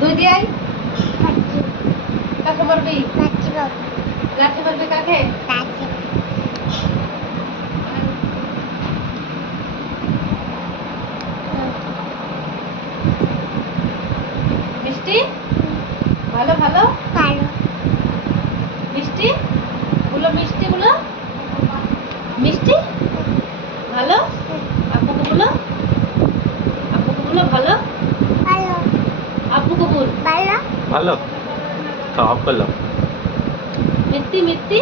দুই দিয়ে আই। কাকে বলবি? লাঠি বলবি কাকে? মিষ্টি ভালো ভালো মিষ্টি বলো, মিষ্টি বলো, মিষ্টি ভালো। আপুকে বলো, আপুকে বলো ভালো, আপুকে বল ভালো তো অফ করলাম। মিষ্টি মিষ্টি